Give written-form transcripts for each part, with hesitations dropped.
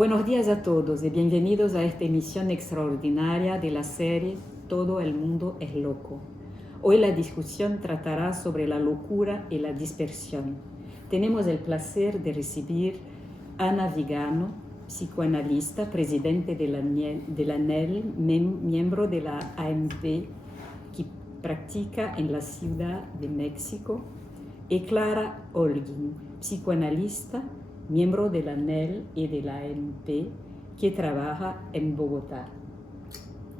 Buenos días a todos y bienvenidos a esta emisión extraordinaria de la serie Todo el mundo es loco. Hoy la discusión tratará sobre la locura y la dispersión. Tenemos el placer de recibir a Ana Vigano, psicoanalista, presidente de la NEL, miembro de la AMP que practica en la Ciudad de México, y Clara Holguín, psicoanalista, miembro de la NEL y de la AMP, que trabaja en Bogotá.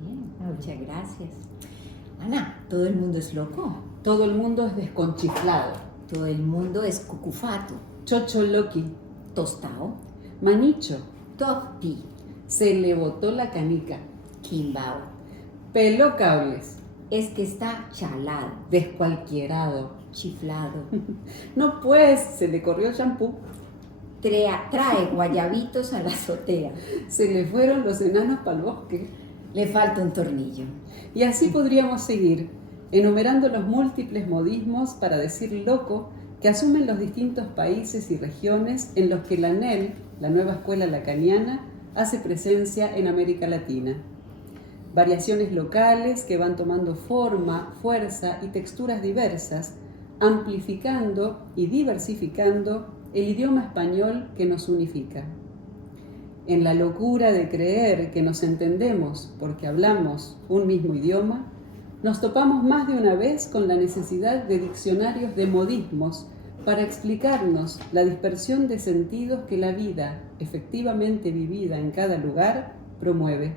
Bien, muchas gracias. Ana, ¿todo el mundo es loco? Todo el mundo es desconchiflado. Todo el mundo es cucufato, Chocholoqui, tostao, manicho, topi, se le botó la canica, quimbao. peló cables, Es que está chalado, descualquierado. chiflado. No pues, se le corrió el champú, Trae guayabitos a la azotea. se le fueron los enanos para el bosque. Le falta un tornillo. Y así podríamos seguir, enumerando los múltiples modismos para decir loco que asumen los distintos países y regiones en los que la NEL, la nueva escuela lacaniana, hace presencia en América Latina. Variaciones locales que van tomando forma, fuerza y texturas diversas, amplificando y diversificando el idioma español que nos unifica. En la locura de creer que nos entendemos porque hablamos un mismo idioma, nos topamos más de una vez con la necesidad de diccionarios de modismos para explicarnos la dispersión de sentidos que la vida, efectivamente vivida en cada lugar, promueve.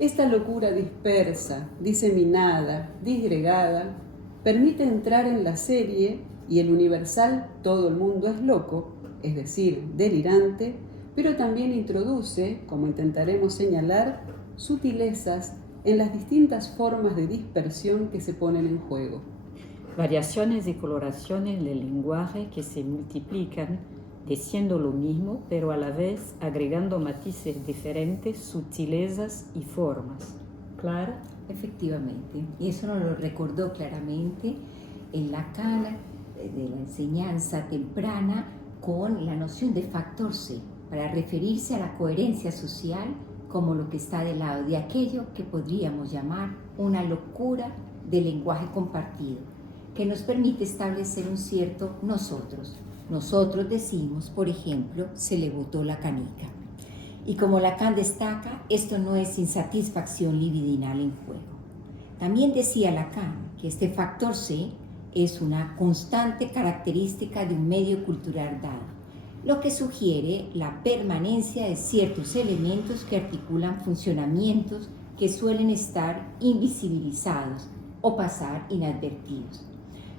Esta locura dispersa, diseminada, disgregada, permite entrar en la serie y el universal todo el mundo es loco, es decir, delirante, pero también introduce, como intentaremos señalar, sutilezas en las distintas formas de dispersión que se ponen en juego. Variaciones y coloraciones del lenguaje que se multiplican, diciendo lo mismo, pero a la vez agregando matices diferentes, sutilezas y formas. ¿Clara? Efectivamente, y eso nos lo recordó claramente en Lacan de la enseñanza temprana con la noción de factor C, para referirse a la coherencia social como lo que está del lado de aquello que podríamos llamar una locura del lenguaje compartido, que nos permite establecer un cierto nosotros. Nosotros decimos, por ejemplo, se le botó la canica. Y como Lacan destaca, esto no es insatisfacción libidinal en juego. También decía Lacan que este factor C es una constante característica de un medio cultural dado, lo que sugiere la permanencia de ciertos elementos que articulan funcionamientos que suelen estar invisibilizados o pasar inadvertidos.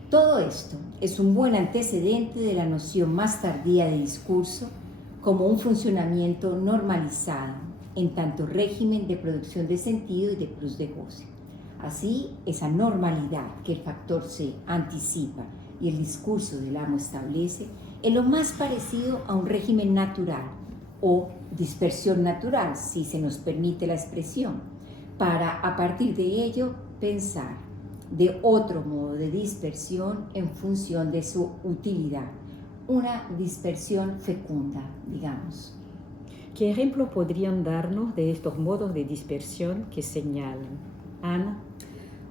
Todo esto es un buen antecedente de la noción más tardía de discurso como un funcionamiento normalizado, en tanto régimen de producción de sentido y de plus de goce. Así, esa normalidad que el factor C anticipa y el discurso del amo establece es lo más parecido a un régimen natural o dispersión natural, si se nos permite la expresión, para a partir de ello pensar de otro modo de dispersión en función de su utilidad, una dispersión fecunda, digamos. ¿Qué ejemplo podrían darnos de estos modos de dispersión que señalan? Ana.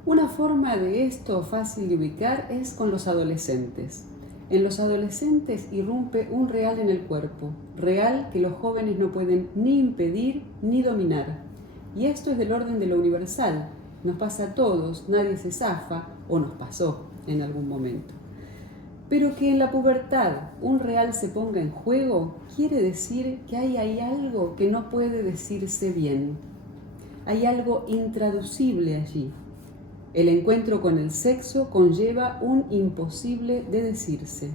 Una forma de esto fácil de ubicar es con los adolescentes. En los adolescentes irrumpe un real en el cuerpo, real que los jóvenes no pueden ni impedir ni dominar. Y esto es del orden de lo universal, nos pasa a todos, nadie se zafa, o nos pasó en algún momento. Pero que en la pubertad un real se ponga en juego quiere decir que hay algo que no puede decirse bien. Hay algo intraducible allí. El encuentro con el sexo conlleva un imposible de decirse.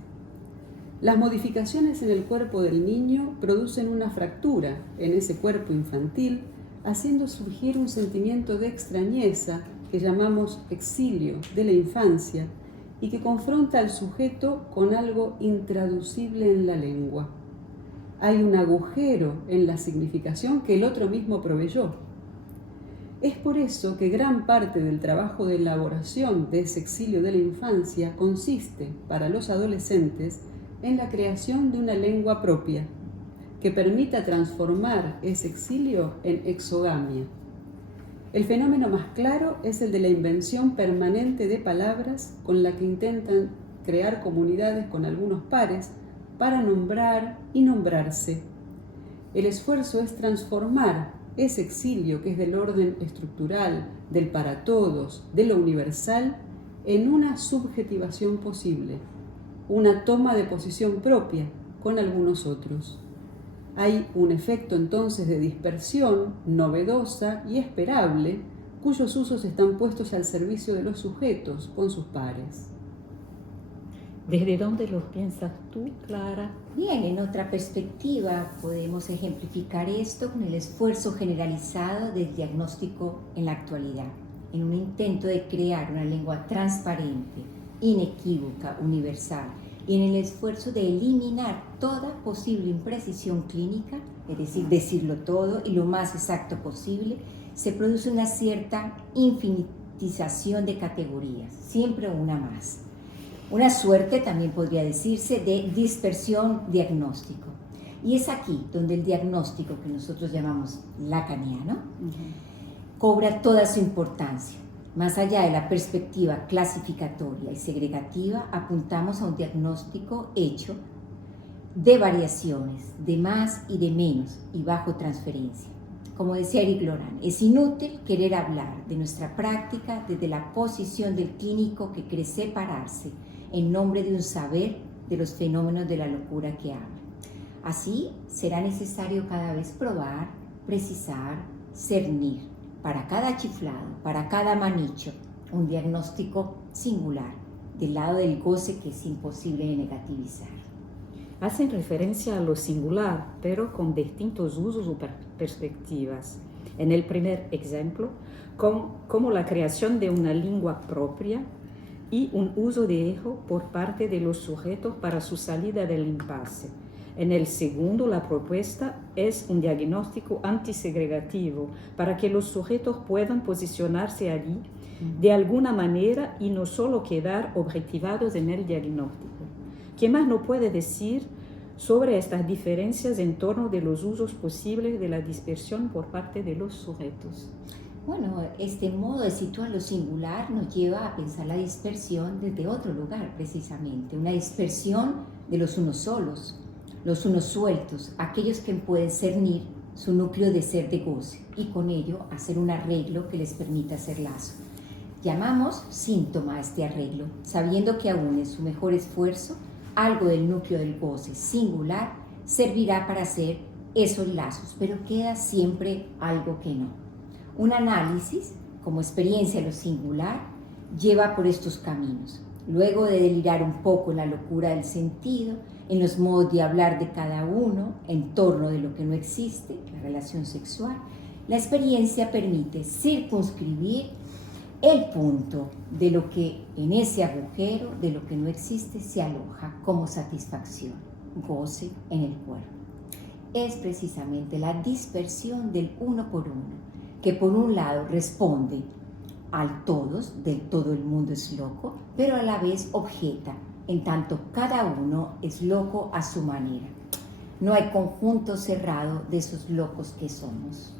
Las modificaciones en el cuerpo del niño producen una fractura en ese cuerpo infantil, haciendo surgir un sentimiento de extrañeza que llamamos exilio de la infancia y que confronta al sujeto con algo intraducible en la lengua. Hay un agujero en la significación que el otro mismo proveyó. Es por eso que gran parte del trabajo de elaboración de ese exilio de la infancia consiste, para los adolescentes, en la creación de una lengua propia, que permita transformar ese exilio en exogamia. El fenómeno más claro es el de la invención permanente de palabras con la que intentan crear comunidades con algunos pares para nombrar y nombrarse. El esfuerzo es transformar ese exilio que es del orden estructural, del para todos, de lo universal, en una subjetivación posible, una toma de posición propia con algunos otros. Hay un efecto entonces de dispersión novedosa y esperable, cuyos usos están puestos al servicio de los sujetos con sus pares. ¿Desde dónde lo piensas tú, Clara? Bien, en otra perspectiva podemos ejemplificar esto con el esfuerzo generalizado del diagnóstico en la actualidad, en un intento de crear una lengua transparente, inequívoca, universal, y en el esfuerzo de eliminar toda posible imprecisión clínica, es decir, decirlo todo y lo más exacto posible, se produce una cierta infinitización de categorías, siempre una más. Una suerte, también podría decirse, de dispersión diagnóstico. Y es aquí donde el diagnóstico, que nosotros llamamos lacaniano, cobra toda su importancia. Más allá de la perspectiva clasificatoria y segregativa, apuntamos a un diagnóstico hecho de variaciones, de más y de menos, y bajo transferencia. Como decía Eric Laurent, es inútil querer hablar de nuestra práctica desde la posición del clínico que cree separarse en nombre de un saber de los fenómenos de la locura que habla. Así será necesario cada vez probar, precisar, cernir, para cada chiflado, para cada manicho, un diagnóstico singular, del lado del goce que es imposible de negativizar. Hacen referencia a lo singular, pero con distintos usos o perspectivas. En el primer ejemplo, como la creación de una lengua propia y un uso de ello por parte de los sujetos para su salida del impasse. En el segundo, la propuesta es un diagnóstico antisegregativo para que los sujetos puedan posicionarse allí de alguna manera y no solo quedar objetivados en el diagnóstico. ¿Qué más nos puede decir sobre estas diferencias en torno de los usos posibles de la dispersión por parte de los sujetos? Bueno, este modo de situar lo singular nos lleva a pensar la dispersión desde otro lugar, precisamente, una dispersión de los unos solos, los unos sueltos, aquellos que pueden cernir su núcleo de ser de goce y con ello hacer un arreglo que les permita hacer lazo. Llamamos síntoma a este arreglo, sabiendo que aún en su mejor esfuerzo, algo del núcleo del goce singular servirá para hacer esos lazos, pero queda siempre algo que no. Un análisis, como experiencia de lo singular, lleva por estos caminos. Luego de delirar un poco en la locura del sentido, en los modos de hablar de cada uno en torno de lo que no existe, la relación sexual, la experiencia permite circunscribir el punto de lo que en ese agujero, de lo que no existe, se aloja como satisfacción, goce en el cuerpo. Es precisamente la dispersión del uno por uno, que por un lado responde al todos, del todo el mundo es loco, pero a la vez objeta, en tanto cada uno es loco a su manera. No hay conjunto cerrado de esos locos que somos.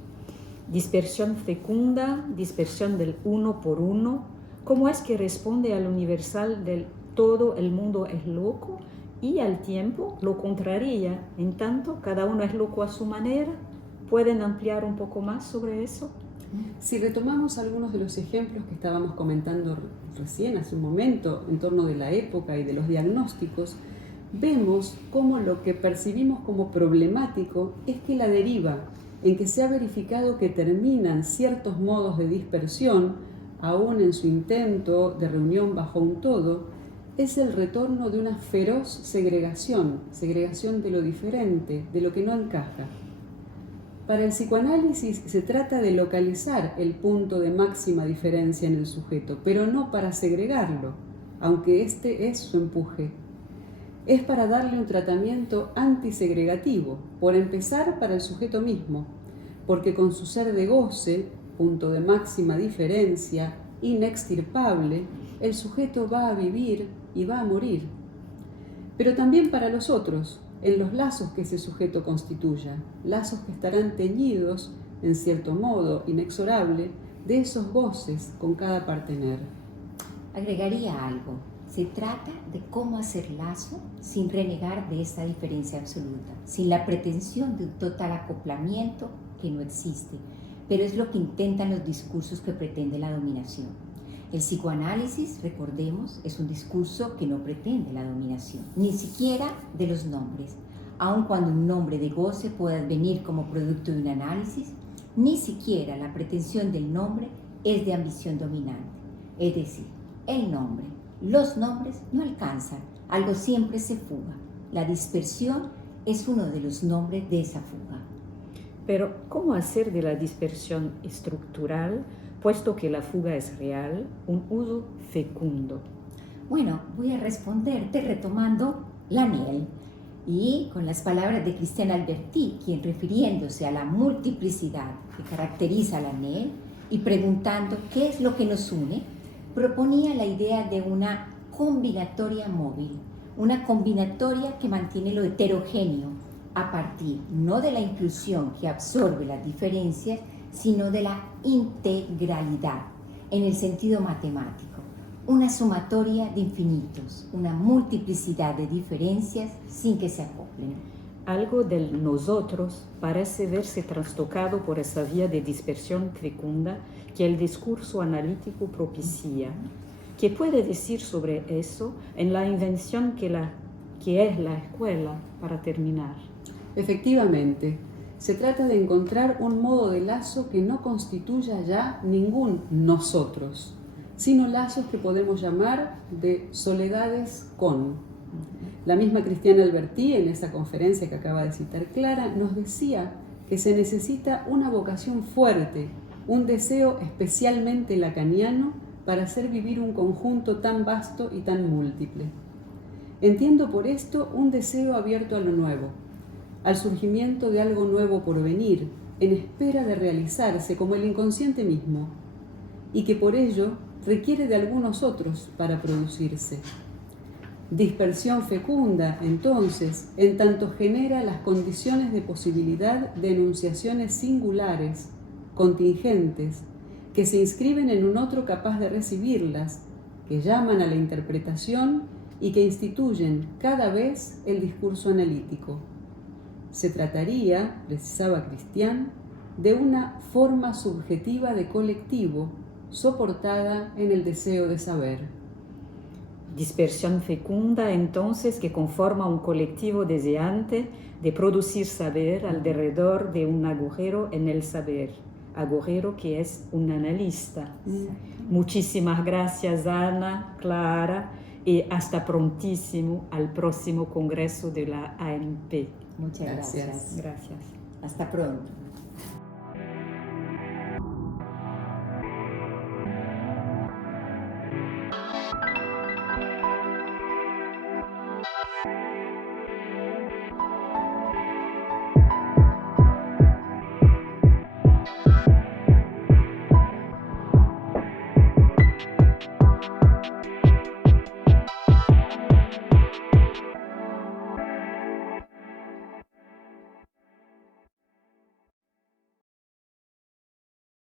Dispersión fecunda, dispersión del uno por uno, ¿cómo es que responde al universal del todo el mundo es loco? Y al tiempo lo contraría, en tanto cada uno es loco a su manera. ¿Pueden ampliar un poco más sobre eso? Si retomamos algunos de los ejemplos que estábamos comentando recién, hace un momento, en torno de la época y de los diagnósticos, vemos cómo lo que percibimos como problemático es que la deriva en que se ha verificado que terminan ciertos modos de dispersión, aún en su intento de reunión bajo un todo, es el retorno de una feroz segregación de lo diferente, de lo que no encaja. Para el psicoanálisis se trata de localizar el punto de máxima diferencia en el sujeto, pero no para segregarlo, aunque este es su empuje. Es para darle un tratamiento antisegregativo, por empezar para el sujeto mismo, porque con su ser de goce, punto de máxima diferencia, inextirpable, el sujeto va a vivir y va a morir. Pero también para los otros, en los lazos que ese sujeto constituya, lazos que estarán teñidos, en cierto modo inexorable, de esos goces con cada partener. Agregaría algo. Se trata de cómo hacer lazo sin renegar de esta diferencia absoluta, sin la pretensión de un total acoplamiento que no existe, pero es lo que intentan los discursos que pretende la dominación. El psicoanálisis, recordemos, es un discurso que no pretende la dominación, ni siquiera de los nombres. Aun cuando un nombre de goce pueda advenir como producto de un análisis, ni siquiera la pretensión del nombre es de ambición dominante. Es decir, el nombre, los nombres no alcanzan, algo siempre se fuga. La dispersión es uno de los nombres de esa fuga. Pero, ¿cómo hacer de la dispersión estructural, puesto que la fuga es real, un uso fecundo? Bueno, voy a responderte retomando Laniel y con las palabras de Christian Alberti, quien refiriéndose a la multiplicidad que caracteriza a Laniel y preguntando qué es lo que nos une, proponía la idea de una combinatoria móvil, una combinatoria que mantiene lo heterogéneo a partir no de la inclusión que absorbe las diferencias, sino de la integralidad en el sentido matemático, una sumatoria de infinitos, una multiplicidad de diferencias sin que se acoplen. Algo del nosotros parece verse trastocado por esa vía de dispersión fecunda que el discurso analítico propicia. ¿Qué puede decir sobre eso en la invención que es la escuela, para terminar? Efectivamente, se trata de encontrar un modo de lazo que no constituya ya ningún nosotros, sino lazos que podemos llamar de soledades con. La misma Christian Alberti, en esa conferencia que acaba de citar Clara, nos decía que se necesita una vocación fuerte, un deseo especialmente lacaniano para hacer vivir un conjunto tan vasto y tan múltiple. Entiendo por esto un deseo abierto a lo nuevo, al surgimiento de algo nuevo por venir, en espera de realizarse como el inconsciente mismo, y que por ello requiere de algunos otros para producirse. Dispersión fecunda, entonces, en tanto genera las condiciones de posibilidad de enunciaciones singulares, contingentes, que se inscriben en un otro capaz de recibirlas, que llaman a la interpretación y que instituyen cada vez el discurso analítico. Se trataría, precisaba Christian, de una forma subjetiva de colectivo soportada en el deseo de saber. Dispersión fecunda, entonces, que conforma un colectivo deseante de producir saber alrededor de un agujero en el saber, agujero que es un analista. Muchísimas gracias, Ana, Clara, y hasta prontísimo al próximo congreso de la AMP. Muchas gracias. Gracias. Hasta pronto.